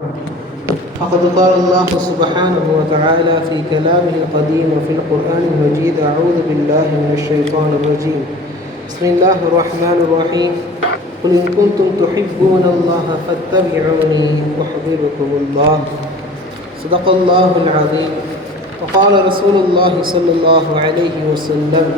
فقد قال الله سبحانه وتعالى في كلامه القديم وفي القرآن المجيد: أعوذ بالله من الشيطان الرجيم. بسم الله الرحمن الرحيم. قل إن كنتم تحبون الله فاتبعوني يحببكم الله. صدق الله العظيم. وقال رسول الله صلى الله عليه وسلم: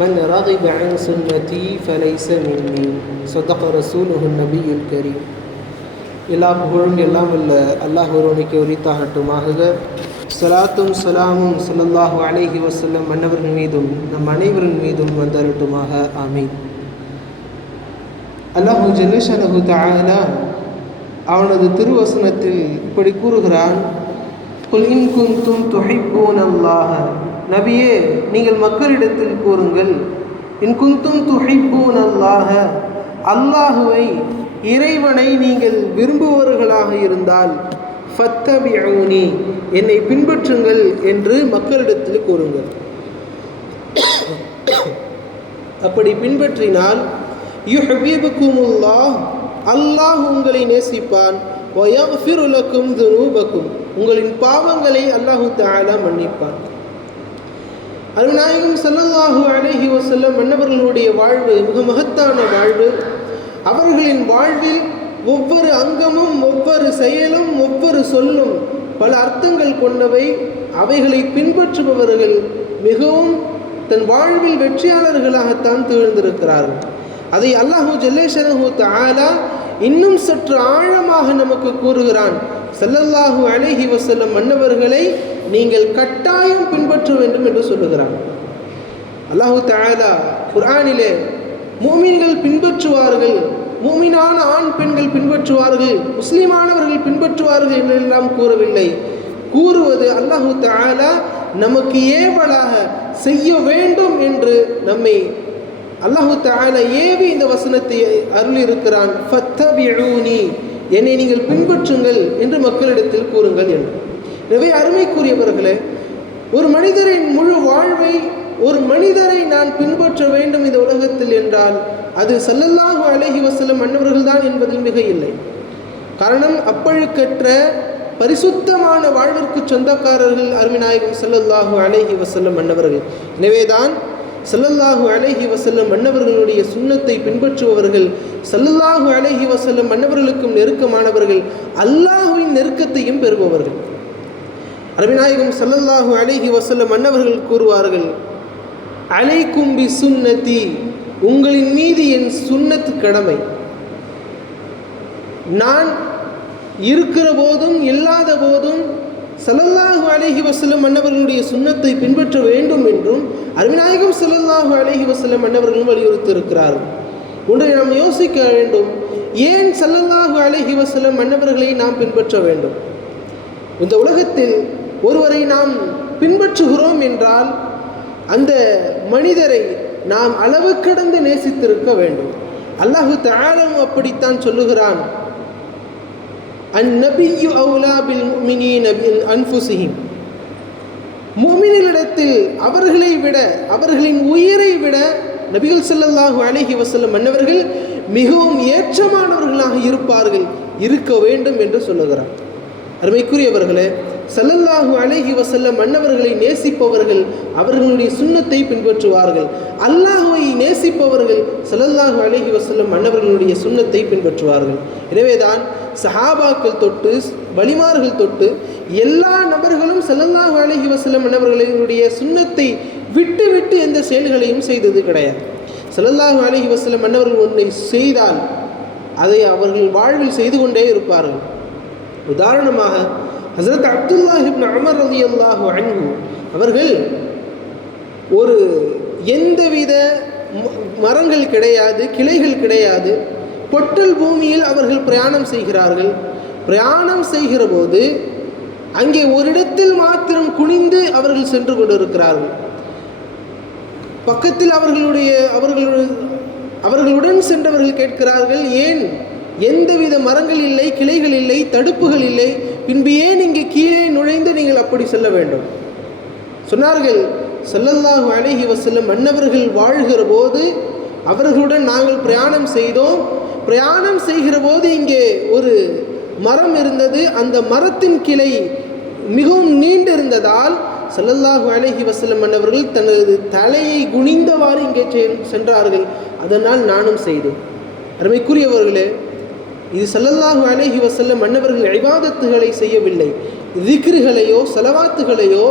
من رغب عن سنتي فليس مني. صدق رسوله النبي الكريم. எல்லா புகழும் எல்லாம் உள்ள அல்லாஹ் ஒருவனுக்கு உரித்தாகட்டுமாக. ஸலாத்தும் ஸலாமும் ஸல்லல்லாஹு அலைஹி வஸல்லம் மன்னவர்கள் மீதும் நம் அனைவரின் மீதும் வந்தரட்டுமாக. ஆமீன். அல்லாஹ் ஜல்ல ஷஅனுஹு தஆலா அவனது திருவசனத்தில் இப்படி கூறுகிறான்: குல் இன் குன்தும் துஹிப்பூனல்லாஹ, நபியே நீங்கள் மக்களிடத்தில் கூறுங்கள், இன் குன்தும் துஹிப்பூனல்லாஹ, அல்லாஹுவை இறைவனை நீங்கள் விரும்புபவர்களாக இருந்தால் ஃபத்தபிஊனி, என்னை பின்பற்றுங்கள் என்று மக்களிடத்தில் கூறுங்கள். அப்படி பின்பற்றினால் யுஹ்பிபுகுமுல்லாஹ், அல்லாஹ் உங்களை நேசிப்பான். வயக்ஃபிரு லக்கும் துனூபக்கும், உங்களின் பாவங்களை அல்லாஹு தஆலா மன்னிப்பான். அருள்நாயகம் ஸல்லல்லாஹு அலைஹி வஸல்லம் மன்னவர்களுடைய வாழ்வு மிக மகத்தான வாழ்வு. அவர்களின் வாழ்வில் ஒவ்வொரு அங்கமும், ஒவ்வொரு செயலும், ஒவ்வொரு சொல்லும் பல அர்த்தங்கள் கொண்டவை. அவைகளை பின்பற்றுபவர்கள் மிகவும் தன் வாழ்வில் வெற்றியாளர்களாகத்தான் திகழ்ந்திருக்கிறார்கள். அதை அல்லாஹு ஜல்ல ஷஅனுஹு தஆலா இன்னும் சற்று ஆழமாக நமக்கு கூறுகிறான். ஸல்லல்லாஹு அலைஹி வஸல்லம் மன்னவர்களை நீங்கள் கட்டாயம் பின்பற்ற வேண்டும் என்று சொல்லுகிறான். அல்லாஹு தஆலா குர்ஆனிலே முஃமின்கள் பின்பற்றுவார்கள், முஃமினான ஆண் பெண்கள் பின்பற்றுவார்கள், முஸ்லிமானவர்கள் பின்பற்றுவார்கள் என்றெல்லாம் கூறவில்லை. கூறுவது அல்லாஹு தஆலா நமக்கு ஏவலாக செய்ய வேண்டும் என்று நம்மை அல்லாஹு தஆலா ஏவி இந்த வசனத்தை அருளியிருக்கிறான். ஃபத்தபிஊனி, என்னை நீங்கள் பின்பற்றுங்கள் என்று மக்களிடத்தில் கூறுங்கள் என்று. எனவே அருமைக்குரியவர்களே, ஒரு மனிதரின் முழு வாழ்வை, ஒரு மனிதரை நான் பின்பற்ற வேண்டும் இந்த உலகத்தில் என்றால் அது ஸல்லல்லாஹு அலைஹி வஸல்லம் மன்னவர்கள் தான் என்பதில் மிக இல்லை. காரணம், அப்பழுக்கற்ற பரிசுத்தமான வாழ்விற்கு சொந்தக்காரர்கள் அருமைநாயகம் ஸல்லல்லாஹு அலைஹி வஸல்லம் மன்னவர்கள். எனவேதான் ஸல்லல்லாஹு அலைஹி வஸல்லம் மன்னவர்களுடைய சுன்னத்தை பின்பற்றுபவர்கள் ஸல்லல்லாஹு அலைஹி வஸல்லம் மன்னவர்களுக்கும் நெருக்கமானவர்கள், அல்லாஹ்வின் நெருக்கத்தையும் பெறுபவர்கள். அருமைநாயகம் ஸல்லல்லாஹு அலைஹி வஸல்லம் மன்னவர்கள் கூறுவார்கள்: அலைக்கும் பி சுன்னதி, உங்களின் மீது என் சுன்னத்து கடமை. நான் இருக்கிற போதும் இல்லாத போதும் ஸல்லல்லாஹு அலைஹி வஸல்லம் மன்னவர்களுடைய சுன்னத்தை பின்பற்ற வேண்டும் என்றும் அருமைநாயகம் ஸல்லல்லாஹு அலைஹி வஸல்லம் மன்னவர்கள் வலியுறுத்தி இருக்கிறார்கள். ஒன்றை நாம் யோசிக்க வேண்டும், ஏன் ஸல்லல்லாஹு அலைஹி வஸல்லம் மன்னவர்களை நாம் பின்பற்ற வேண்டும்? இந்த உலகத்தில் ஒருவரை நாம் பின்பற்றுகிறோம் என்றால் அந்த மனிதரை நாம் அளவு கடந்து நேசித்திருக்க வேண்டும். அல்லாஹு தஆலா அப்படித்தான் சொல்லுகிறான்: அந்நபியு அவுலா பில் முஃமினீன மின் அன்ஃபுஸிஹிம், முஃமின்களிடத்தில் அவர்களை விட, அவர்களின் உயிரை விட நபிகள் ஸல்லல்லாஹு அலைஹி வஸல்லம் மன்னவர்கள் மிகவும் ஏற்றமானவர்களாக இருப்பார்கள், இருக்க வேண்டும் என்று சொல்லுகிறார். அருமைக்குரியவர்களே, ஸல்லல்லாஹு அலைஹி வஸல்லம் மன்னவர்களை நேசிப்பவர்கள் அவர்களுடைய சுன்னத்தை பின்பற்றுவார்கள். அல்லாஹ்வை நேசிப்பவர்கள் ஸல்லல்லாஹு அலைஹி வஸல்லம் மன்னவர்களுடைய சுன்னத்தை பின்பற்றுவார்கள். எனவேதான் சஹாபாக்கள் தொட்டு வலிமார்கள் தொட்டு எல்லா நபர்களும் ஸல்லல்லாஹு அலைஹி வஸல்லம் மன்னவர்களுடைய சுன்னத்தை விட்டு விட்டு எந்த செயல்களையும் செய்தது கிடையாது. ஸல்லல்லாஹு அலைஹி வஸல்லம் மன்னவர்கள் ஒன்றை செய்தால் அதை அவர்கள் வாழ்வில் செய்து கொண்டே இருப்பார்கள். உதாரணமாக ஹஸரத் அப்துல்லாஹ் இப்னு உமர் ரலியல்லாஹு அன்ஹு அவர்கள் ஒரு எந்தவித மரங்கள் கிடையாது, கிளைகள் கிடையாது, பொட்டல் பூமியில் அவர்கள் பிரயாணம் செய்கிறார்கள். பிரயாணம் செய்கிற போது அங்கே ஒரு இடத்தில் மாத்திரம் குனிந்து அவர்கள் சென்று கொண்டிருக்கிறார்கள். பக்கத்தில் அவர்களுடன் சென்றவர்கள் கேட்கிறார்கள்: ஏன் எந்தவித மரங்கள் இல்லை, கிளைகள் இல்லை, தடுப்புகள் இல்லை, பின்பு ஏன் இங்கே கீழே நுழைந்து நீங்கள் அப்படி செல்ல வேண்டும்? சொன்னார்கள்: ஸல்லல்லாஹு அலைஹி வஸல்லம் மன்னவர்கள் வாழ்கிற போது அவர்களுடன் நாங்கள் பிரயாணம் செய்தோம். பிரயாணம் செய்கிற போது இங்கே ஒரு மரம் இருந்தது. அந்த மரத்தின் கிளை மிகவும் நீண்டிருந்ததால் ஸல்லல்லாஹு அலைஹி வஸல்லம் அன்னவர்கள் தனது தலையை குனிந்தவாறு இங்கே சென்றார்கள். அதனால் நானும் செய்தேன். அருமைக்குரியவர்களே, இது ஸல்லல்லாஹு அலைஹி வஸல்லம் அன்னவர்கள் இபாதத்துகளை செய்யவில்லை, திக்ருகளையோ ஸலவாத்துகளையோ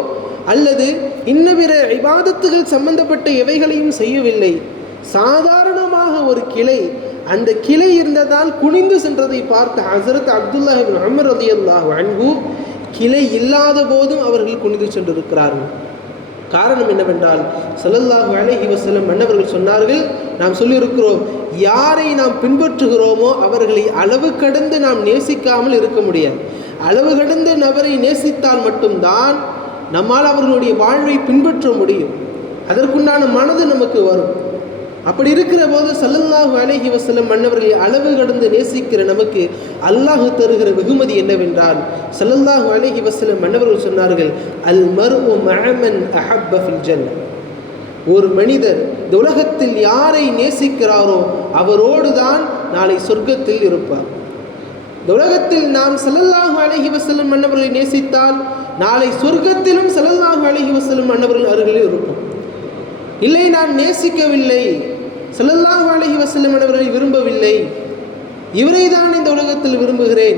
அல்லது இன்னபிற இபாதத்துகள் சம்பந்தப்பட்ட எவைகளையும் செய்யவில்லை. சாதாரணமாக ஒரு கிளை, அந்த கிளை இருந்ததால் குனிந்து சென்றதை பார்த்த ஹஸரத் அப்துல்லாஹ் இப்னு உமர் ரலியல்லாஹு அன்ஹு கிளை இல்லாத போதும் அவர்கள் குனிந்து சென்றிருக்கிறார்கள். காரணம் என்னவென்றால் ஸல்லல்லாஹு அலைஹி வஸல்லம் அன்னவர்கள் சொன்னார்கள், நாம் சொல்லியிருக்கிறோம், யாரை நாம் பின்பற்றுகிறோமோ அவர்களை அளவு கடந்து நாம் நேசிக்காமல் இருக்க முடியாது. அளவு கடந்து நபரை நேசித்தால் மட்டும்தான் நம்மால் அவர்களுடைய வாழ்வை பின்பற்ற முடியும். அதற்குண்டான மனது நமக்கு வரும். அப்படி இருக்கிற போது ஸல்லல்லாஹு அலைஹி வஸல்லம் அன்னவர்களை அளவு கடந்து நேசிக்கிற நமக்கு அல்லாஹ் தருகிற வெகுமதி என்னவென்றால், ஸல்லல்லாஹு அலைஹி வஸல்லம் அன்னவர்கள் சொன்னார்கள், அல் மர்உ மஅமன் அஹப்ப ஃபில் ஜன்னah. ஒரு மனிதர் இந்த உலகத்தில் யாரை நேசிக்கிறாரோ அவரோடு தான் நாளை சொர்க்கத்தில் இருப்பார். இந்த உலகத்தில் நாம் ஸல்லல்லாஹு அலைஹி வஸல்லம் அன்னவர்களை நேசித்தால் நாளை சொர்க்கத்திலும் ஸல்லல்லாஹு அலைஹி வஸல்லம் அன்னவர்கள் அருகில் இருப்போம். இல்லை, நான் நேசிக்கவில்லை, ஸல்லல்லாஹு அலைஹி வஸல்லம் அன்னவர்களை விரும்பவில்லை, இவரை தான் இந்த உலகத்தில் விரும்புகிறேன்,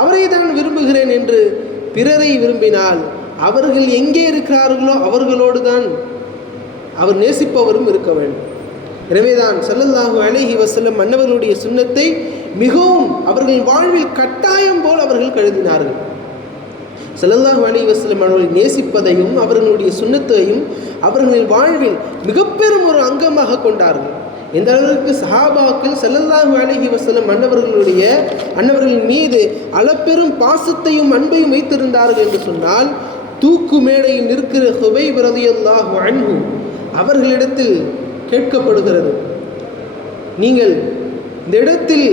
அவரை தான் விரும்புகிறேன் என்று பிறரை விரும்பினால் அவர்கள் எங்கே இருக்கிறார்களோ அவர்களோடு தான் அவர் நேசிப்பவரும் இருக்க வேண்டும். எனவேதான் ஸல்லல்லாஹு அலைஹி வஸல்லம் அன்னவர்களுடைய சுன்னத்தை மிகவும் அவர்கள் வாழ்வில் கட்டாயம் போல் அவர்கள் கருதினார்கள். ஸல்லல்லாஹு அலைஹி வஸல்லம் அவர்களை நேசிப்பதையும் அவர்களுடைய சுன்னத்தையும் அவர்களின் வாழ்வில் மிக பெரும் ஒரு அங்கமாக கொண்டார்கள். எந்த அளவிற்கு சஹாபாக்கள் ஸல்லல்லாஹு அலைஹி வஸல்லம் அன்னவர்களின் மீது அளப்பெரும் பாசத்தையும் அன்பையும் வைத்திருந்தார்கள் என்று சொன்னால், தூக்கு மேடையில் நிற்கிற ஹுபைப் ரலியல்லாஹு அன்ஹு அவர்களிடத்தில் கேட்கப்படுகிறது, நீங்கள் இந்த இடத்தில்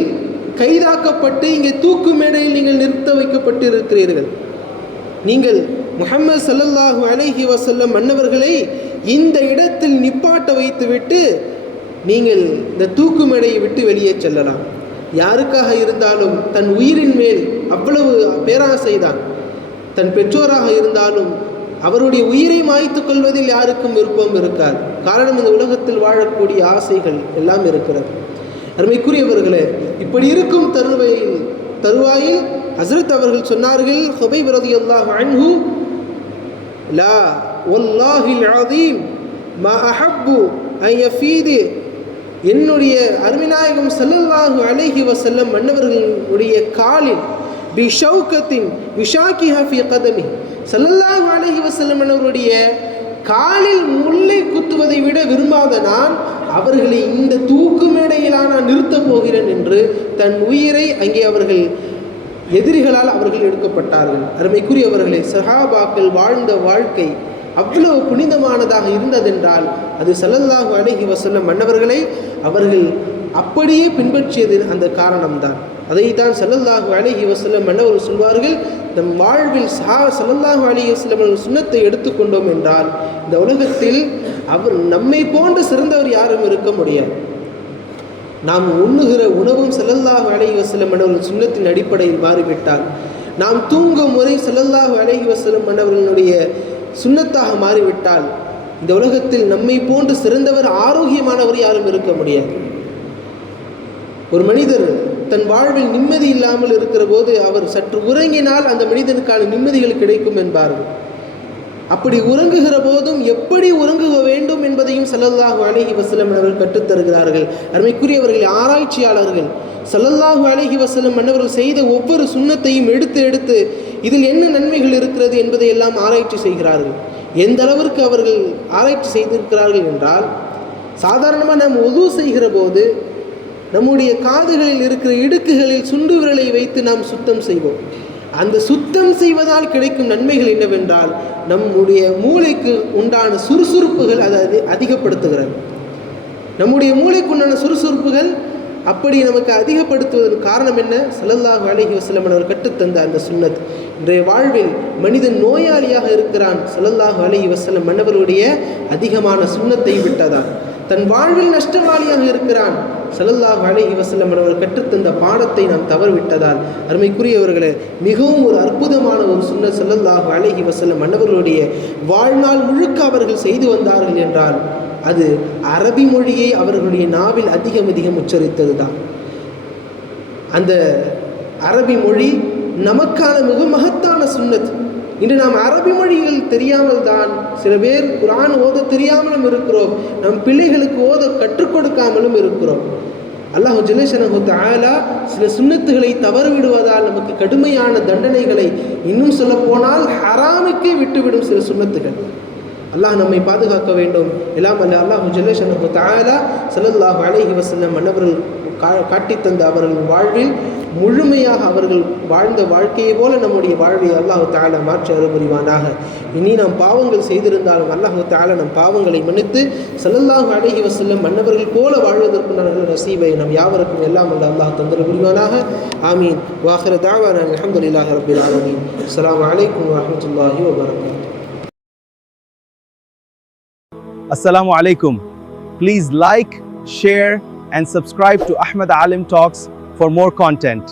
கைதாக்கப்பட்டு இங்கே தூக்கு மேடையில் நீங்கள் நிறுத்த வைக்கப்பட்டு இருக்கிறீர்கள், நீங்கள் முஹம்மது ஸல்லல்லாஹு அலைஹி வஸல்லம் அன்னவர்களை இந்த இடத்தில் நிப்பாட்ட வைத்துவிட்டு நீங்கள் இந்த தூக்கு மேடையை விட்டு வெளியே செல்லலாம். யாருக்காக இருந்தாலும் தன் உயிரின் மேல் அவ்வளவு பேராசைதான். தன் பெற்றோராக இருந்தாலும் அவருடைய உயிரை மாய்த்து கொள்வதில் யாருக்கும் விருப்பம் இருக்காது. காரணம், இந்த உலகத்தில் வாழக்கூடிய ஆசைகள் எல்லாம் இருக்கிறது. அருமைக்குரியவர்களே, இப்படி இருக்கும் தருவாயில் ஹஸ்ரத் அவர்கள் சொன்னார்கள், ஹுபைப் ரலியல்லாஹு அன்ஹு, லா வல்லாஹில் அஸீம் மா அஹப்பு அன் யஃபீது, என்னுடைய அருமைநாயகம் ஸல்லல்லாஹு அலைஹி வஸல்லம் அன்னவர்களுடைய காலில் பி ஷௌகத்தின் விஷாக்கிஹா ஃபீ கதமி, ஸல்லல்லாஹு அலைஹி வஸல்லம் அன்னவருடைய காலில் முல்லை குத்துவதை விட விரும்பாத நான் அவர்களை இந்த தூக்கு மேடையிலா நான் நிறுத்தப் போகிறேன் என்று தன் உயிரை அங்கே அவர்கள் எதிரிகளால் அவர்கள் எடுக்கப்பட்டார்கள். அருமைக்குரியவர்களே, சஹாபாக்கள் வாழ்ந்த வாழ்க்கை அவ்வளவு புனிதமானதாக இருந்ததென்றால் அது ஸல்லல்லாஹு அலைஹி வஸல்லம் அன்னவர்களை அவர்கள் அப்படியே பின்பற்றியது அந்த காரணம்தான். அதைத்தான் ஸல்லல்லாஹு அலைஹி வஸல்லம் அன்னவர்கள் சொல்வார்கள், நம் வாழ்வில் ஸல்லல்லாஹு அலைஹி வஸல்லம் சுன்னத்தை எடுத்துக்கொண்டோம் என்றால் இந்த உலகத்தில் அவர் நம்மை போன்று சிறந்தவர் யாரும் இருக்க முடியாது. நாம் உண்ணுகிற உணவும் ஸல்லல்லாஹு அலைஹி வஸல்லம் அன்னவர்கள் சுன்னத்தின் அடிப்படையில் மாறிவிட்டால், நாம் தூங்கும் முறை ஸல்லல்லாஹு அலைஹி வஸல்லம் அன்னவர்களுடைய சுன்னத்தாக மாறிவிட்டால் இந்த உலகத்தில் நம்மை போன்று சிறந்தவர் ஆரோக்கியமானவர் யாரும் இருக்க முடியாது. ஒரு மனிதர் தன் வாழ்வில் நிம்மதி இல்லாமல் இருக்கிற போது அவர் சற்று உறங்கினால் அந்த மனிதனுக்கான நிம்மதிகள் கிடைக்கும் என்பார்கள். அப்படி உறங்குகிற போதும் எப்படி உறங்குக வேண்டும் என்பதையும் ஸல்லல்லாஹு அலைஹி வஸல்லம் அவர்கள் கற்றுத்தருகிறார்கள். அருமைக்குரியவர்கள், ஆராய்ச்சியாளர்கள் ஸல்லல்லாஹு அலைஹி வஸல்லம் அவர்கள் செய்த ஒவ்வொரு சுன்னத்தையும் எடுத்து இதில் என்ன நன்மைகள் இருக்கிறது என்பதை எல்லாம் ஆராய்ச்சி செய்கிறார்கள். எந்த அளவிற்கு அவர்கள் ஆராய்ச்சி செய்திருக்கிறார்கள் என்றால், சாதாரணமாக நாம் உது செய்கிற போது நம்முடைய காதுகளில் இருக்கிற இடுக்குகளில் சுண்டு விரலை வைத்து நாம் சுத்தம் செய்வோம். அந்த சுத்தம் செய்வதால் கிடைக்கும் நன்மைகள் என்னவென்றால், நம்முடைய மூளைக்கு உண்டான சுறுசுறுப்புகள் அதை அதிகப்படுத்துகிறது. நம்முடைய மூளைக்கு உண்டான சுறுசுறுப்புகள் அப்படி நமக்கு அதிகப்படுத்துவதற்கு காரணம் என்ன? ஸல்லல்லாஹு அலைஹி வஸல்லம் அவர் கற்றுத்தந்த அந்த சுன்னத். இன்றைய வாழ்வில் மனிதன் நோயாளியாக இருக்கிறான், ஸல்லல்லாஹு அலைஹி வஸல்லம் அவர்களுடைய அதிகமான சுன்னத்தை விட்டதான். தன் வாழ்வில் நஷ்டவாளியாக இருக்கிறான், ஸல்லல்லாஹு அலைஹி வஸல்லம் அவர்கள் கற்றுத்தந்த பாடத்தை நாம் தவறவிட்டதால் அருமைக்குரியவர்களே, மிகவும் ஒரு அற்புதமான ஒரு சுன்னத் ஸல்லல்லாஹு அலைஹி வஸல்லம் அன்னவர்களுடைய வாழ்நாள் முழுக்க அவர்கள் செய்து வந்தார்கள் என்றால் அது அரபி மொழியை அவர்களுடைய நாவில் அதிகம் அதிகம் உச்சரித்தது தான். அந்த அரபி மொழி நமக்கான மிக மகத்தான சுன்னத். இன்று நாம் அரபி மொழிகள் தெரியாமல் தான் சில பேர் குர்ஆன் ஓத தெரியாமலும் இருக்கிறோம், நம் பிள்ளைகளுக்கு ஓத கற்றுக் கொடுக்காமலும் இருக்கிறோம். அல்லாஹ் ஜல்லஷனஹு தஆலா சில சுன்னத்துகளை தவறவிடுவதால் நமக்கு கடுமையான தண்டனைகளை, இன்னும் சொல்ல போனால் ஹராமுக்கே விட்டுவிடும் சில சுன்னத்துகள். அல்லாஹ் நம்மை பாதுகாக்க வேண்டும். எல்லாம் அல்ல அல்லாஹ் ஜல்லஷனஹு தஆலா ஸல்லல்லாஹு அலைஹி வஸல்லம் அன்னவர்கள் காட்டித்தந்த அவர்கள் வாழ்வில் முழுமையாக அவர்கள் வாழ்ந்த வாழ்க்கையை போல நம்முடைய வாழ்வை அல்லாஹ் தஆலா மாற்றி அருள் புரிவானாக. இனி நாம் பாவங்கள் செய்திருந்தாலும் அல்லாஹ் தஆலா நம் பாவங்களை மன்னித்து ஸல்லல்லாஹு அலைஹி வஸல்லம் மன்னவர்கள் போல வாழ்வதற்கு நல்ல நசீபை நம் யாவருக்கும் எல்லாம் அல்ல அல்லாஹ் தந்தருள் புரிவானாக. ஆமீன். வாஹிரு தஅவானா அல்ஹம்துலில்லாஹி ரப்பில் ஆலமீன். அஸ்ஸலாமு அலைக்கும் வரஹ்மத்துல்லாஹி வபரகாத்துஹு. Assalamu alaikum. Please like, share and subscribe to Ahmad Alim Talks for more content.